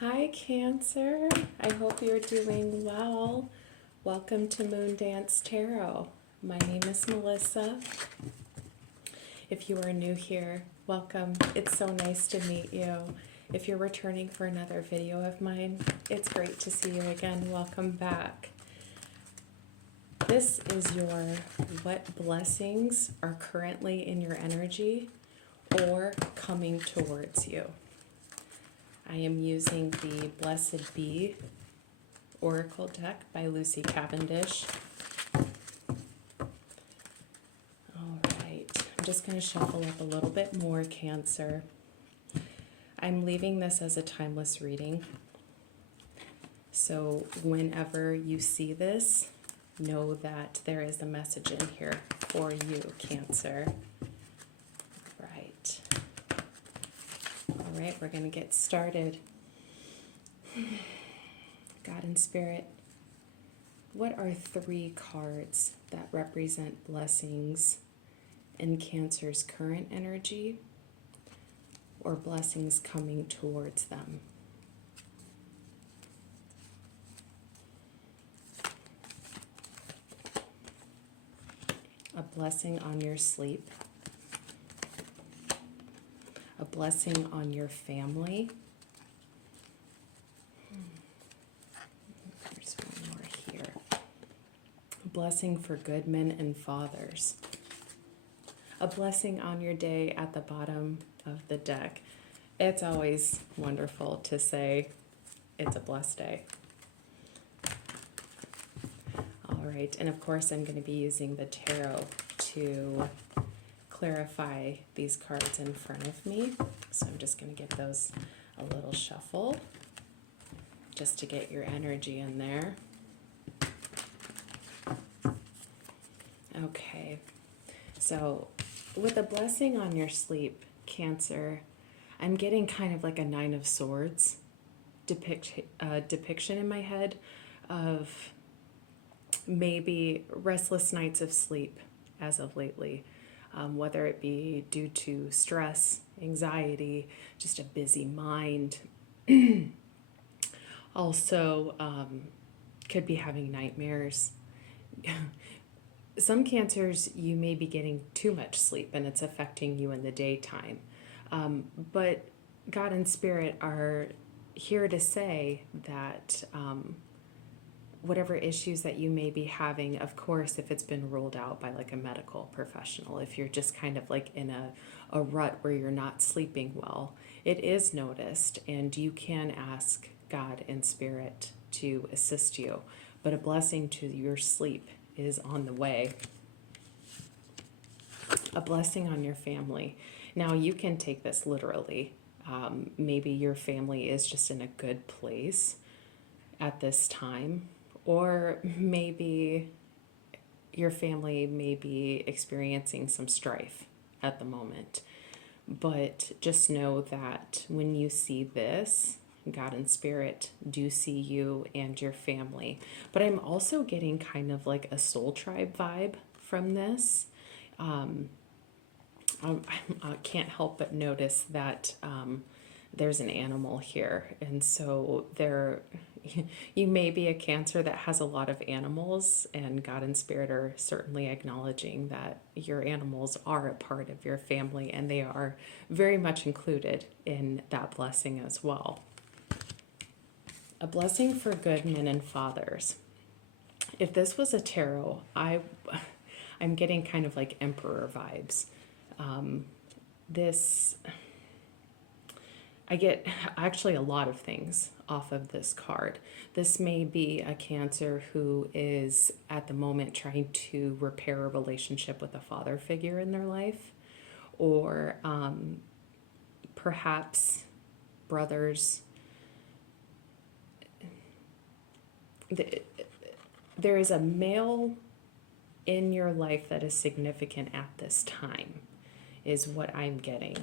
Hi, Cancer. I hope you're doing well. Welcome to Moon Dance Tarot. My name is Melissa. If you are new here, welcome. It's so nice to meet you. If you're returning for another video of mine, it's great to see you again. Welcome back. This is your what blessings are currently in your energy or coming towards you. I am using the Blessed Bee Oracle deck by Lucy Cavendish. All right, I'm just going to shuffle up a little bit more, Cancer. I'm leaving this as a timeless reading. So whenever you see this, know that there is a message in here for you, Cancer. Right. All right, we're going to get started. God and Spirit, what are 3 cards that represent blessings in Cancer's current energy or blessings coming towards them? A blessing on your sleep, a blessing on your family. There's one more here. A blessing for good men and fathers. A blessing on your day at the bottom of the deck. It's always wonderful to say it's a blessed day. All right, and of course I'm going to be using the tarot to clarify these cards in front of me. So I'm just going to give those a little shuffle just to get your energy in there. Okay, so with a blessing on your sleep, Cancer, I'm getting kind of like a 9 of Swords depiction in my head of maybe restless nights of sleep as of lately. Whether it be due to stress, anxiety, just a busy mind. Also, could be having nightmares. Some Cancers, you may be getting too much sleep and it's affecting you in the daytime. But God and Spirit are here to say that whatever issues that you may be having, of course, if it's been ruled out by like a medical professional, if you're just kind of like in a rut where you're not sleeping well, it is noticed and you can ask God and Spirit to assist you. But a blessing to your sleep is on the way. A blessing on your family. Now you can take this literally. Maybe your family is just in a good place at this time. Or maybe your family may be experiencing some strife at the moment. But just know that when you see this, God and Spirit do see you and your family. But I'm also getting kind of like a soul tribe vibe from this. I can't help but notice that there's an animal here. And so you may be a Cancer that has a lot of animals, and God and Spirit are certainly acknowledging that your animals are a part of your family and they are very much included in that blessing as well. A blessing for good men and fathers. If this was a tarot, I'm getting kind of like Emperor vibes. I get actually a lot of things off of this card. This may be a Cancer who is at the moment trying to repair a relationship with a father figure in their life, or perhaps brothers. There is a male in your life that is significant at this time, is what I'm getting.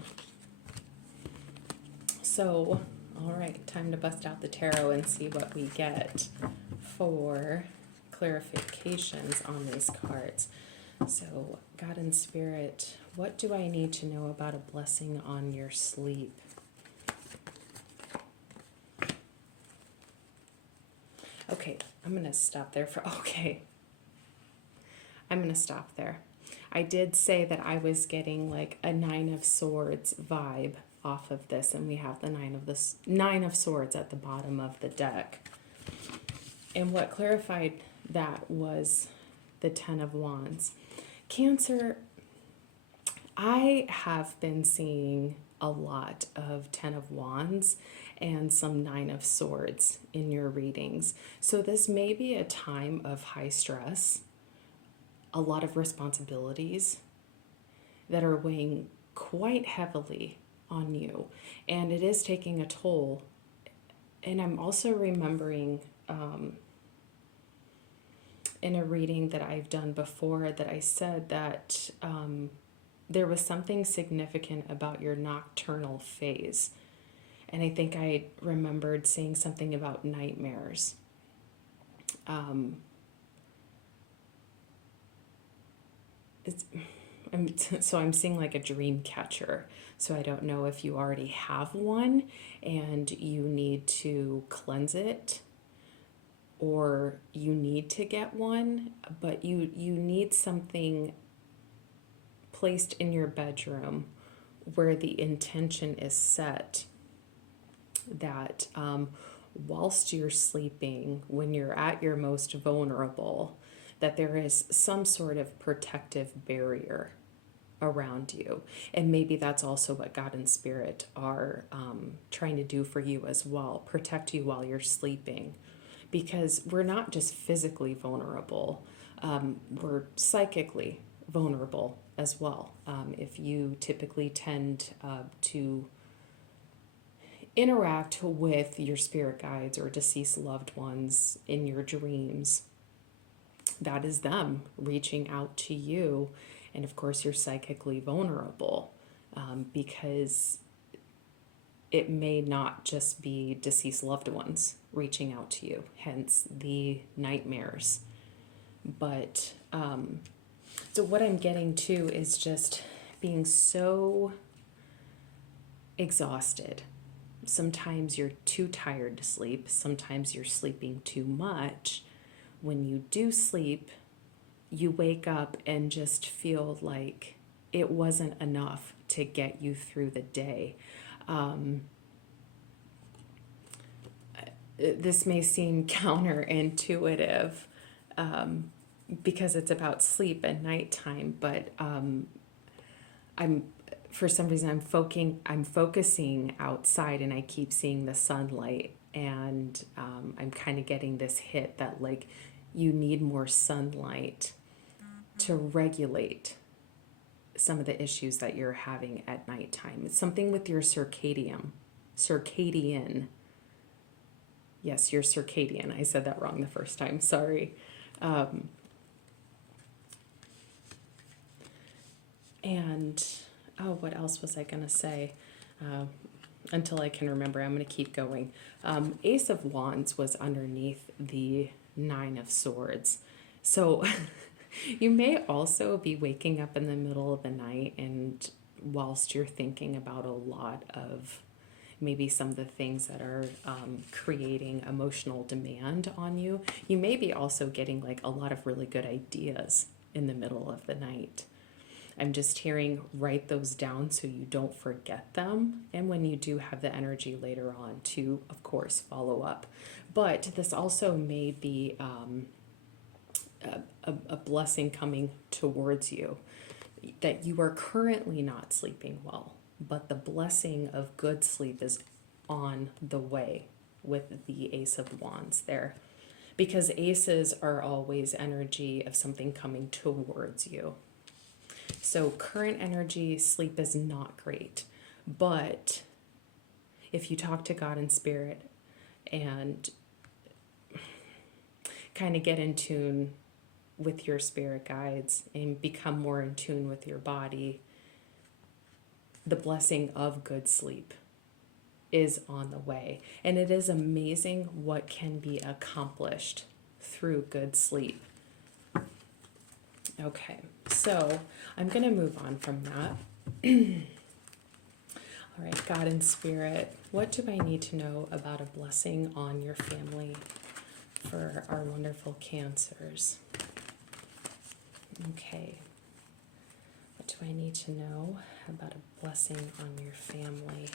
So, all right, time to bust out the tarot and see what we get for clarifications on these cards. So, God and Spirit, what do I need to know about a blessing on your sleep? Okay, I'm going to stop there for, okay. I'm going to stop there. I did say that I was getting like a Nine of Swords vibe off of this, and we have the Nine of Swords at the bottom of the deck. And what clarified that was the Ten of Wands. Cancer, I have been seeing a lot of Ten of Wands and some Nine of Swords in your readings. So this may be a time of high stress, a lot of responsibilities that are weighing quite heavily on you, and it is taking a toll. And I'm also remembering in a reading that I've done before that I said that there was something significant about your nocturnal phase. And I think I remembered saying something about nightmares. I'm seeing like a dream catcher. So I don't know if you already have one and you need to cleanse it, or you need to get one, but you need something placed in your bedroom where the intention is set that whilst you're sleeping, when you're at your most vulnerable, that there is some sort of protective barrier around you. And maybe that's also what God and Spirit are trying to do for you as well, protect you while you're sleeping. Because we're not just physically vulnerable, we're psychically vulnerable as well. If you typically tend to interact with your spirit guides or deceased loved ones in your dreams, that is them reaching out to you. And of course, you're psychically vulnerable because it may not just be deceased loved ones reaching out to you, hence the nightmares. But so what I'm getting to is just being so exhausted. Sometimes you're too tired to sleep. Sometimes you're sleeping too much. When you do sleep, you wake up and just feel like it wasn't enough to get you through the day. This may seem counterintuitive because it's about sleep and nighttime, but for some reason I'm focusing outside, and I keep seeing the sunlight, and I'm kind of getting this hit that like you need more sunlight to regulate some of the issues that you're having at nighttime. It's something with your circadian. Yes, your circadian. I said that wrong the first time. Sorry. What else was I going to say? Until I can remember, I'm going to keep going. Ace of Wands was underneath the Nine of Swords. So you may also be waking up in the middle of the night, and whilst you're thinking about a lot of maybe some of the things that are creating emotional demand on you, you may be also getting like a lot of really good ideas in the middle of the night. I'm just hearing write those down so you don't forget them. And when you do have the energy later on to, of course, follow up. But this also may be a blessing coming towards you, that you are currently not sleeping well, but the blessing of good sleep is on the way with the Ace of Wands there. Because aces are always energy of something coming towards you. So current energy, sleep is not great. But if you talk to God and Spirit and kind of get in tune with your spirit guides and become more in tune with your body, the blessing of good sleep is on the way. And it is amazing what can be accomplished through good sleep. Okay, so I'm going to move on from that. All right, God and Spirit, what do I need to know about a blessing on your family for our wonderful Cancers. Okay. What do I need to know about a blessing on your family?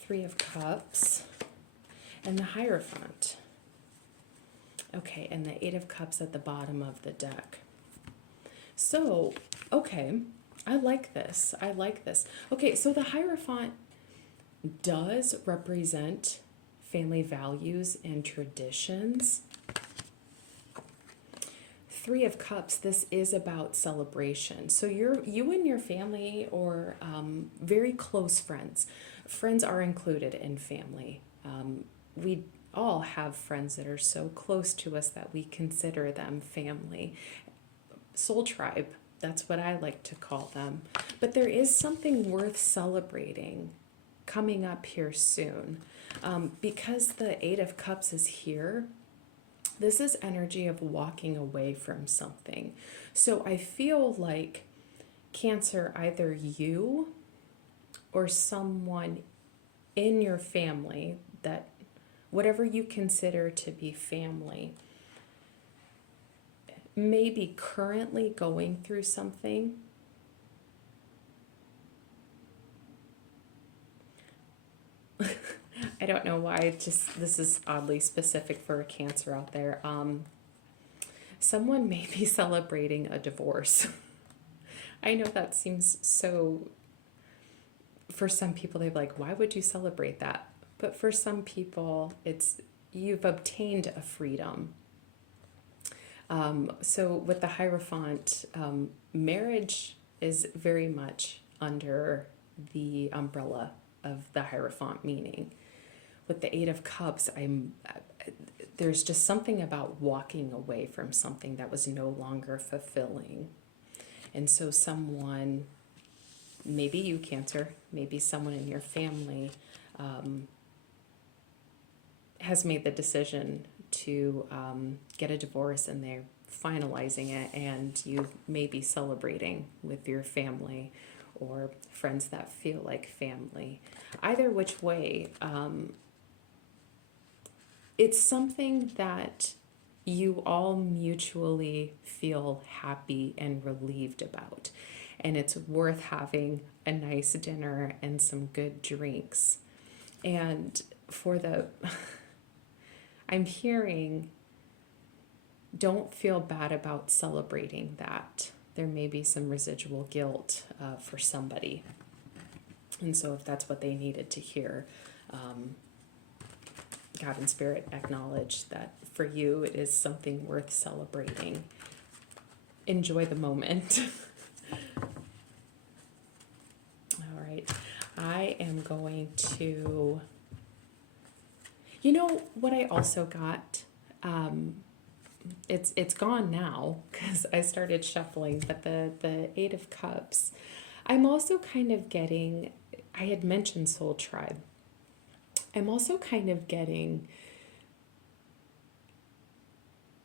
3 of Cups and the Hierophant. Okay, and the 8 of Cups at the bottom of the deck. So, okay, I like this. I like this. Okay, so the Hierophant does represent family values and traditions. 3 of Cups, this is about celebration. So you and your family or very close friends. Friends are included in family. We all have friends that are so close to us that we consider them family. Soul tribe, that's what I like to call them. But there is something worth celebrating coming up here soon. Because the 8 of Cups is here, this is energy of walking away from something. So I feel like Cancer, either you or someone in your family, that whatever you consider to be family, may be currently going through something. I don't know why, this is oddly specific for a Cancer out there. Someone may be celebrating a divorce. I know that seems so, for some people, they're like, why would you celebrate that? But for some people, it's you've obtained a freedom. So with the Hierophant, marriage is very much under the umbrella of the Hierophant meaning. With the 8 of Cups, there's just something about walking away from something that was no longer fulfilling. And so someone, maybe you Cancer, maybe someone in your family has made the decision to get a divorce, and they're finalizing it, and you may be celebrating with your family or friends that feel like family. Either which way, it's something that you all mutually feel happy and relieved about. And it's worth having a nice dinner and some good drinks. And for the, I'm hearing, don't feel bad about celebrating that. There may be some residual guilt for somebody. And so if that's what they needed to hear, God and Spirit acknowledge that for you it is something worth celebrating. Enjoy the moment. All right. I am going to, you know what I also got? It's gone now because I started shuffling, but the 8 of Cups, I'm also kind of getting, I had mentioned Soul Tribe. I'm also kind of getting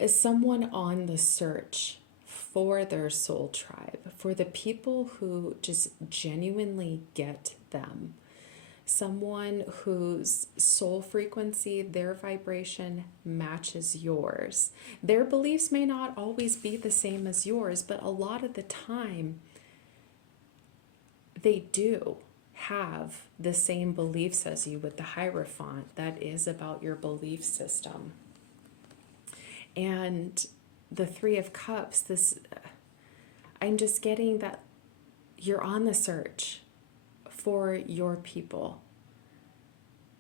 someone on the search for their soul tribe, for the people who just genuinely get them. Someone whose soul frequency, their vibration matches yours. Their beliefs may not always be the same as yours, but a lot of the time they do have the same beliefs as you. With the Hierophant, that is about your belief system. And the 3 of Cups, this, I'm just getting that you're on the search for your people.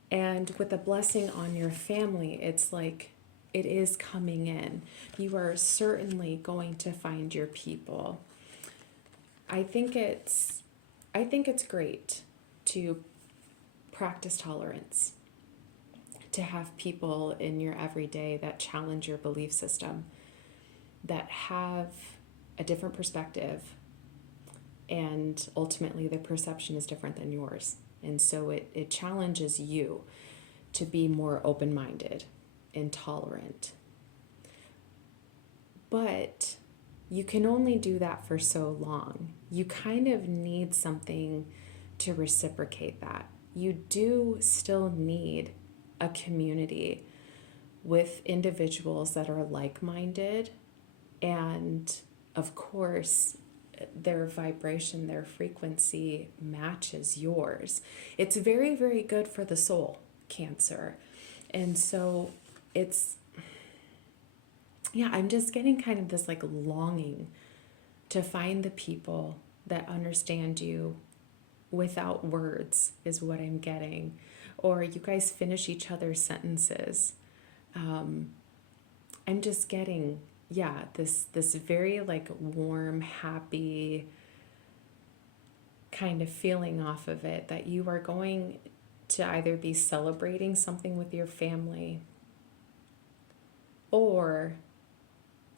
And with the blessing on your family, it's like it is coming in. You are certainly going to find your people. I think it's great to practice tolerance, to have people in your everyday that challenge your belief system, that have a different perspective, and ultimately the perception is different than yours. And so it challenges you to be more open-minded and tolerant. But you can only do that for so long. You kind of need something to reciprocate that. You do still need a community with individuals that are like-minded, and of course their vibration, their frequency matches yours. It's very, very good for the soul, Cancer. And so it's, yeah, I'm just getting kind of this like longing to find the people that understand you without words, is what I'm getting. Or you guys finish each other's sentences. I'm just getting, yeah, this very like warm, happy kind of feeling off of it, that you are going to either be celebrating something with your family, or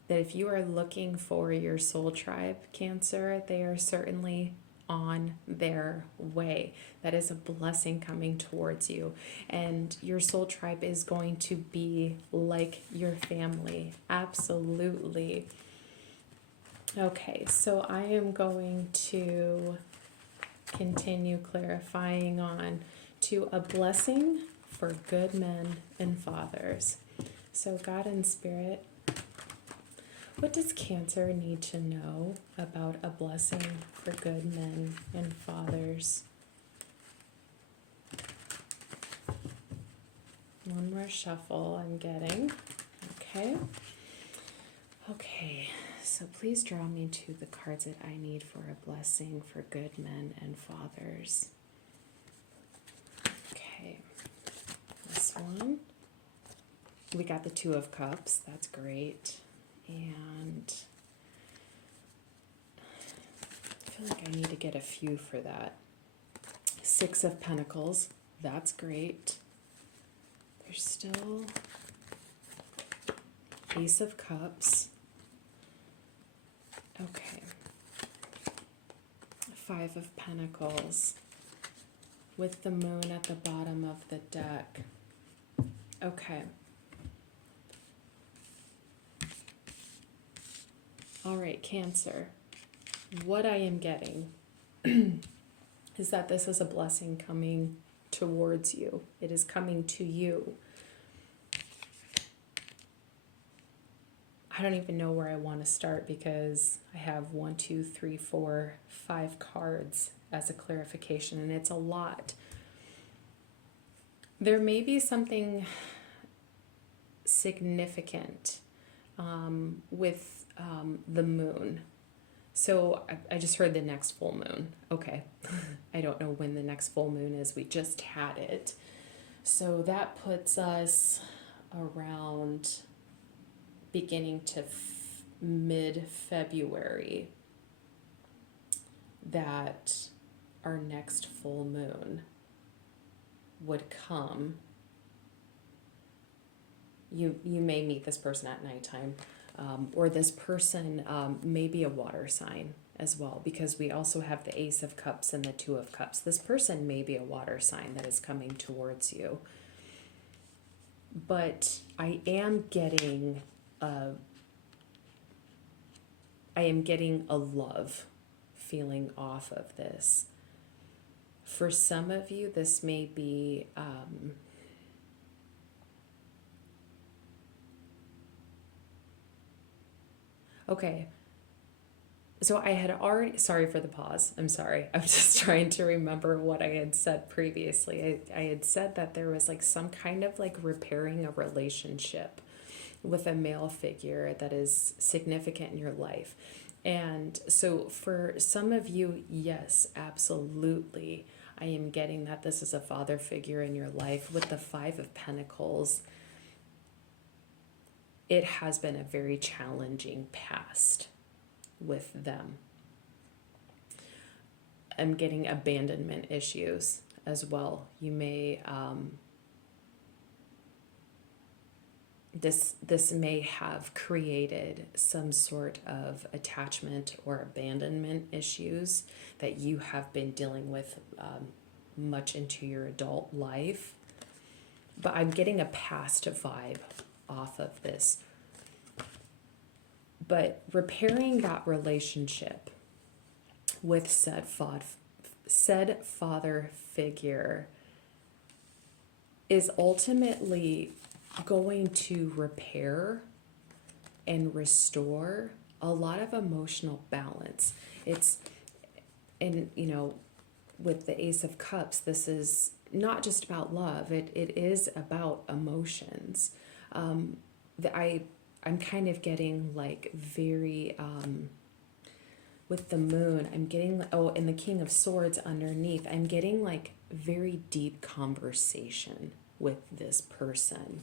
that if you are looking for your soul tribe, Cancer, they are certainly on their way. That is a blessing coming towards you. And your soul tribe is going to be like your family. Absolutely. Okay, so I am going to continue clarifying on to a blessing for good men and fathers. So God and Spirit, what does Cancer need to know about a blessing for good men and fathers? One more shuffle I'm getting. Okay. Okay, so please draw me to the cards that I need for a blessing for good men and fathers. Okay, this one. We got the Two of Cups. That's great. And I feel like I need to get a few for that. Six of Pentacles. That's great. There's still Ace of Cups. Okay. Five of Pentacles with the Moon at the bottom of the deck. Okay. All right, Cancer. What I am getting is that this is a blessing coming towards you. It is coming to you. I don't even know where I want to start, because I have 1, 2, 3, 4, 5 cards as a clarification, and it's a lot. There may be something significant with the moon. So I just heard the next full moon. Okay. I don't know when the next full moon is. We just had it. So that puts us around beginning to mid-February that our next full moon would come. You may meet this person at nighttime, or this person may be a water sign as well, because we also have the Ace of Cups and the Two of Cups. This person may be a water sign that is coming towards you. But I am getting a love feeling off of this. For some of you, this may be okay. So I had already, sorry for the pause. I'm sorry. I'm just trying to remember what I had said previously. I had said that there was like some kind of like repairing a relationship with a male figure that is significant in your life. And so for some of you, yes, absolutely. I am getting that this is a father figure in your life. With the Five of Pentacles, it has been a very challenging past with them. I'm getting abandonment issues as well. You may this may have created some sort of attachment or abandonment issues that you have been dealing with much into your adult life. But I'm getting a past vibe off of this. But repairing that relationship with said father figure is ultimately going to repair and restore a lot of emotional balance. It's, and with the Ace of Cups, this is not just about love, it is about emotions. Um, I'm kind of getting like very, with the moon, I'm getting, oh, and the King of Swords underneath, I'm getting like very deep conversation with this person.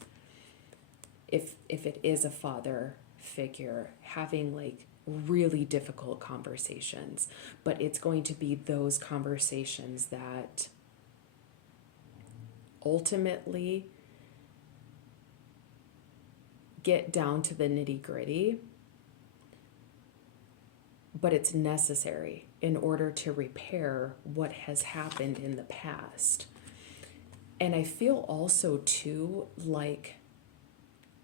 If it is a father figure, having like really difficult conversations, but it's going to be those conversations that ultimately get down to the nitty gritty, but it's necessary in order to repair what has happened in the past. And I feel also too like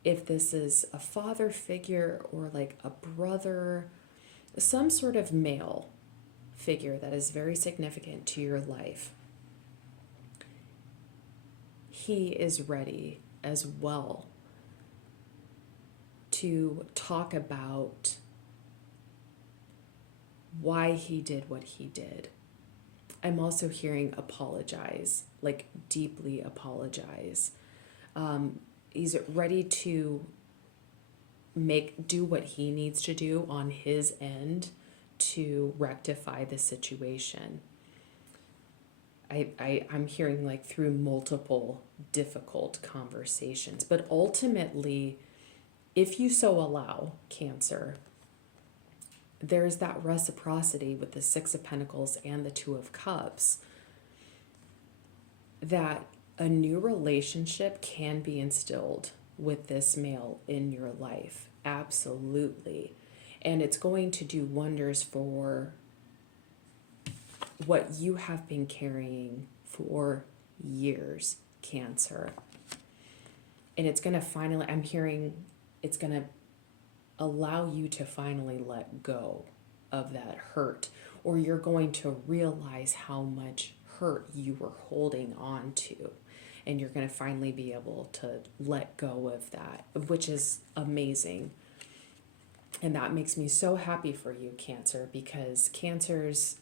if this is a father figure or like a brother, some sort of male figure that is very significant to your life, he is ready as well to talk about why he did what he did. I'm also hearing apologize, like deeply apologize. He's ready to do what he needs to do on his end to rectify the situation. I'm hearing like through multiple difficult conversations, but ultimately, if you so allow, Cancer, there's that reciprocity with the Six of Pentacles and the Two of Cups, that a new relationship can be instilled with this male in your life. Absolutely. And it's going to do wonders for what you have been carrying for years, Cancer. And it's going to finally, I'm hearing, it's going to allow you to finally let go of that hurt, or you're going to realize how much hurt you were holding on to, and you're going to finally be able to let go of that, which is amazing. And that makes me so happy for you, Cancer, because Cancers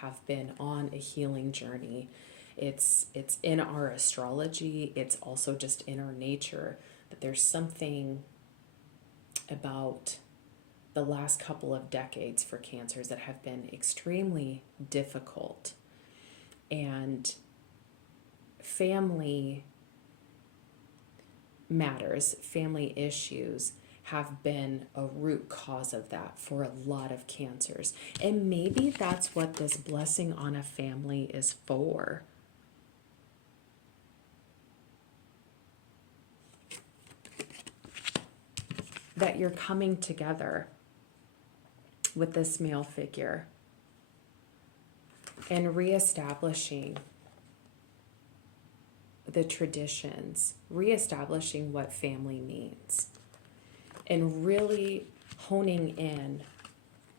have been on a healing journey. It's in our astrology. It's also just in our nature that there's something about the last couple of decades for Cancers that have been extremely difficult. And family matters, family issues have been a root cause of that for a lot of Cancers. And maybe that's what this blessing on a family is for. That you're coming together with this male figure and reestablishing the traditions, reestablishing what family means, and really honing in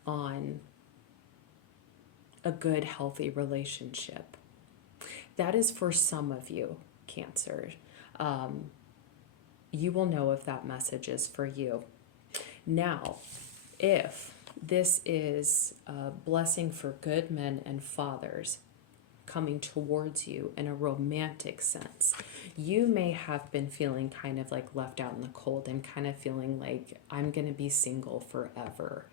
on a good, healthy relationship. That is for some of you, Cancer. You will know if that message is for you. Now, if this is a blessing for good men and fathers coming towards you in a romantic sense, you may have been feeling kind of like left out in the cold and kind of feeling like I'm going to be single forever.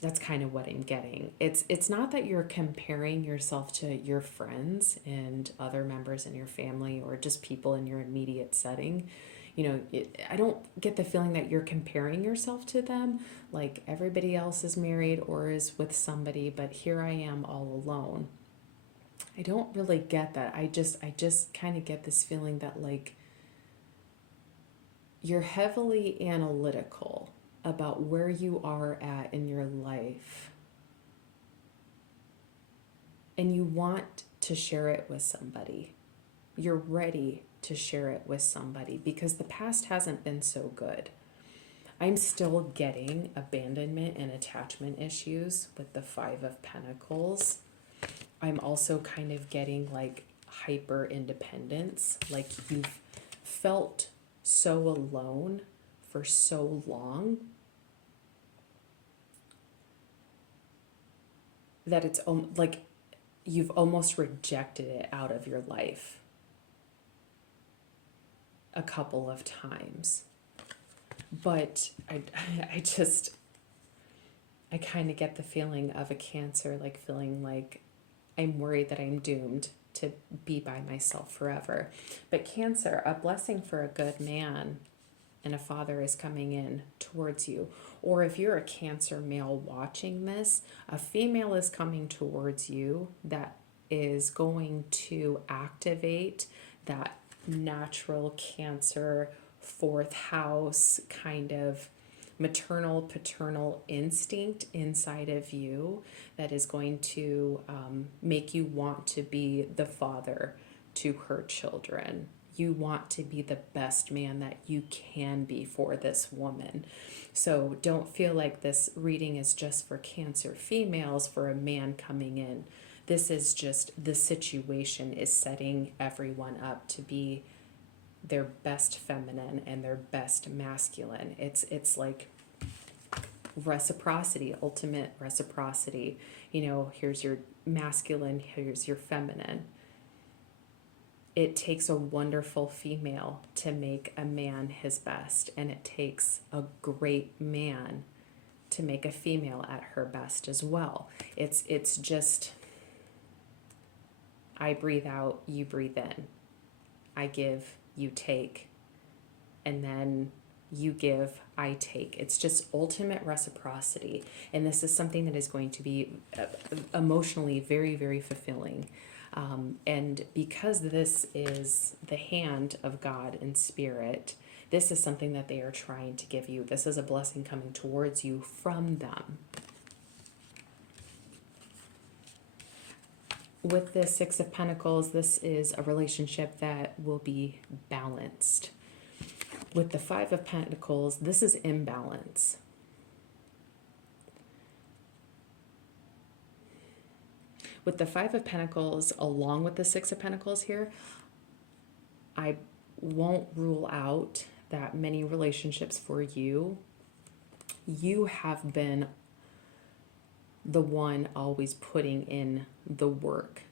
That's kind of what I'm getting. It's not that you're comparing yourself to your friends and other members in your family or just people in your immediate setting. I don't get the feeling that you're comparing yourself to them, like everybody else is married or is with somebody, but here I am all alone. I don't really get that. I just kind of get this feeling that like you're heavily analytical about where you are at in your life, and you want to share it with somebody. You're ready to share it with somebody because the past hasn't been so good. I'm still getting abandonment and attachment issues with the Five of Pentacles. I'm also kind of getting like hyper independence, like you've felt so alone for so long that it's like you've almost rejected it out of your life a couple of times. But I kind of get the feeling of a Cancer, like feeling like I'm worried that I'm doomed to be by myself forever. But Cancer, a blessing for a good man and a father is coming in towards you. Or if you're a Cancer male watching this, a female is coming towards you that is going to activate that natural Cancer fourth house kind of maternal paternal instinct inside of you that is going to make you want to be the father to her children. You want to be the best man that you can be for this woman. So don't feel like this reading is just for Cancer females, for a man coming in. This is just, the situation is setting everyone up to be their best feminine and their best masculine. It's like reciprocity, ultimate reciprocity. You know, here's your masculine, here's your feminine. It takes a wonderful female to make a man his best, and it takes a great man to make a female at her best as well. It's just, I breathe out, you breathe in. I give, you take, and then you give, I take. It's just ultimate reciprocity. And this is something that is going to be emotionally very, very fulfilling. And because this is the hand of God and Spirit, this is something that they are trying to give you. This is a blessing coming towards you from them. With the Six of Pentacles, this is a relationship that will be balanced. With the Five of Pentacles, this is imbalance. With the Five of Pentacles, along with the Six of Pentacles here, I won't rule out that many relationships for you, you have been the one always putting in the work,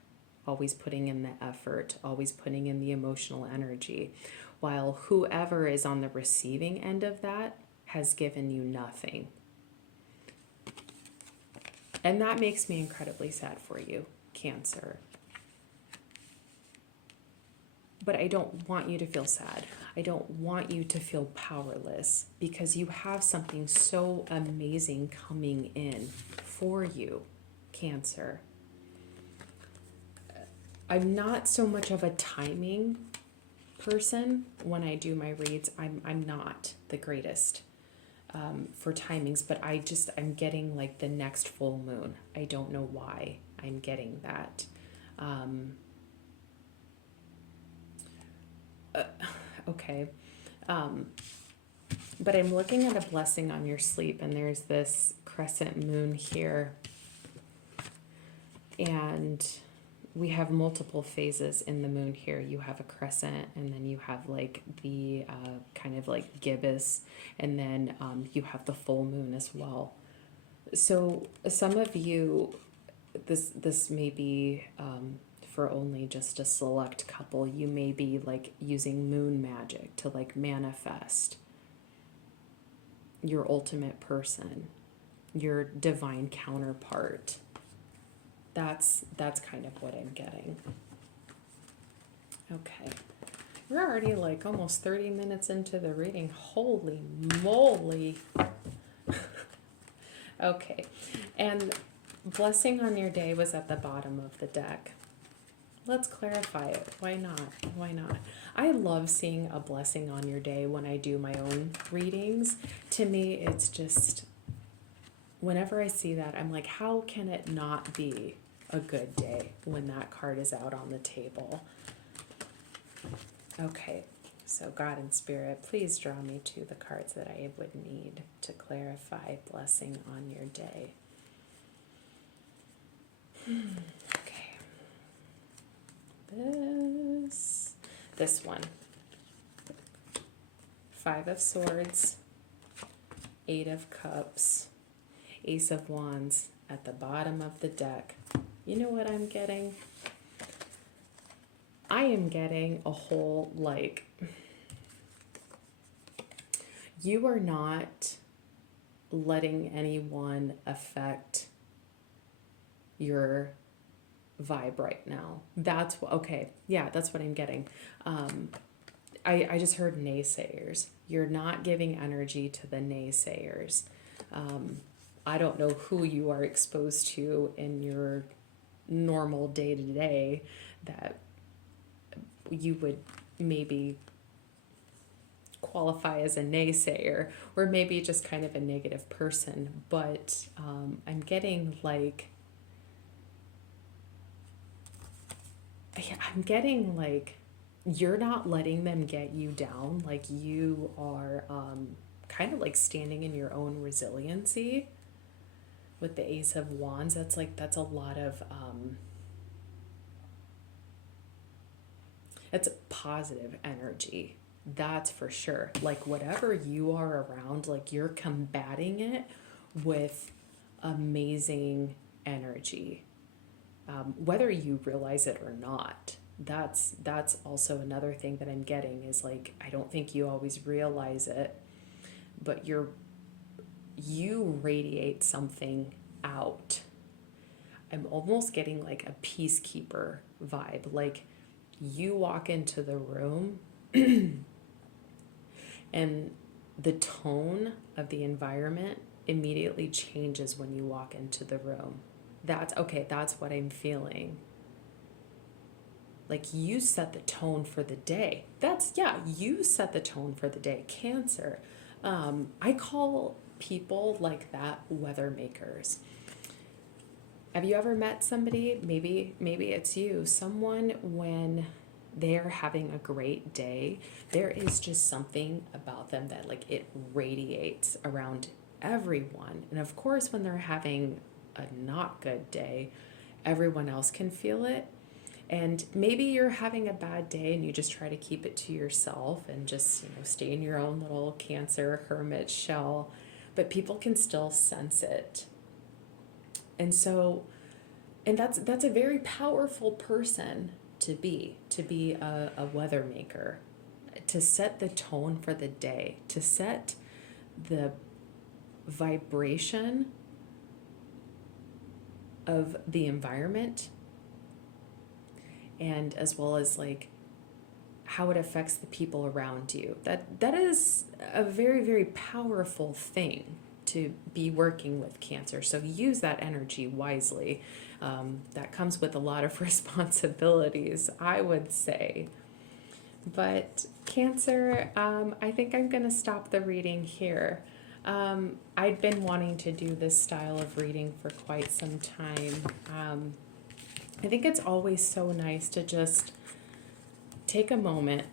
always putting in the effort, always putting in the emotional energy, while whoever is on the receiving end of that has given you nothing. And that makes me incredibly sad for you, Cancer. But I don't want you to feel sad. I don't want you to feel powerless, because you have something so amazing coming in for you, Cancer. I'm not so much of a timing person when I do my reads. I'm not the greatest for timings, but I'm getting like the next full moon. I don't know why I'm getting that. Okay. But I'm looking at a blessing on your sleep, and there's this crescent moon here. And we have multiple phases in the moon here. You have a crescent, and then you have like the kind of like gibbous, and then you have the full moon as well. So some of you, this may be for only just a select couple. You may be like using moon magic to like manifest your ultimate person, your divine counterpart. That's kind of what I'm getting. Okay. We're already like almost 30 minutes into the reading. Holy moly. Okay. And blessing on your day was at the bottom of the deck. Let's clarify it. Why not? Why not? I love seeing a blessing on your day when I do my own readings. To me, it's just, whenever I see that, I'm like, how can it not be a good day when that card is out on the table? Okay, so God and Spirit, please draw me to the cards that I would need to clarify blessing on your day. Okay. This one. Five of Swords, Eight of Cups, Ace of Wands at the bottom of the deck. You know what I'm getting? I am getting a whole, like, you are not letting anyone affect your vibe right now. That's okay. Yeah, that's what I'm getting. I just heard naysayers. You're not giving energy to the naysayers. I don't know who you are exposed to in your normal day to day that you would maybe qualify as a naysayer, or maybe just kind of a negative person. But I'm getting like, you're not letting them get you down. Like you are kind of like standing in your own resiliency with the Ace of Wands. That's a lot of it's positive energy. That's for sure. Like whatever you are around, like you're combating it with amazing energy, whether you realize it or not. That's also another thing that I'm getting is like, I don't think you always realize it, but you radiate something out. I'm almost getting like a peacekeeper vibe. Like you walk into the room and the tone of the environment immediately changes when you walk into the room. That's what I'm feeling. Like you set the tone for the day. You set the tone for the day, Cancer. I call people like that weather makers. Have you ever met somebody, maybe it's you, someone when they're having a great day, there is just something about them that like it radiates around everyone. And of course, when they're having a not good day, everyone else can feel it. And maybe you're having a bad day and you just try to keep it to yourself and just, stay in your own little Cancer hermit shell, but people can still sense it. And so, and that's a very powerful person to be a weather maker, to set the tone for the day, to set the vibration of the environment, and as well as like how it affects the people around you. That is a very, very powerful thing to be working with Cancer. So use that energy wisely. That comes with a lot of responsibilities, I would say. But Cancer, I think I'm going to stop the reading here. I'd been wanting to do this style of reading for quite some time. I think it's always so nice to just take a moment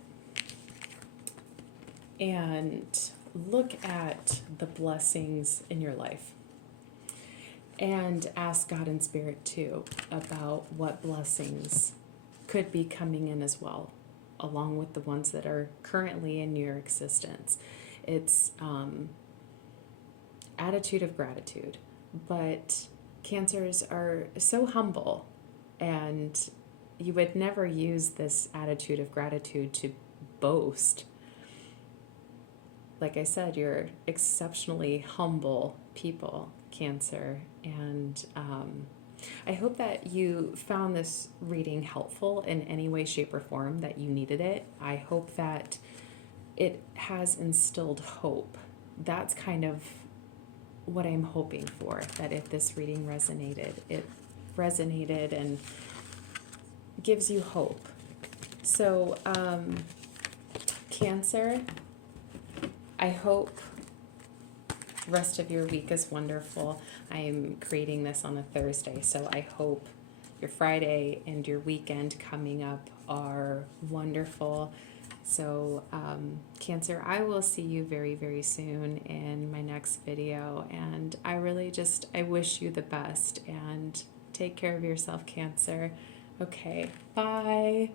and look at the blessings in your life and ask God and Spirit too about what blessings could be coming in as well, along with the ones that are currently in your existence. It's attitude of gratitude, but Cancers are so humble, and you would never use this attitude of gratitude to boast. Like I said, you're exceptionally humble people, Cancer, and I hope that you found this reading helpful in any way, shape, or form that you needed it. I hope that it has instilled hope. That's kind of what I'm hoping for, that if this reading resonated, it resonated and gives you hope. So, Cancer, I hope the rest of your week is wonderful. I am creating this on a Thursday, so I hope your Friday and your weekend coming up are wonderful. So, Cancer, I will see you very, very soon in my next video, and I wish you the best, and take care of yourself, Cancer. Okay, bye.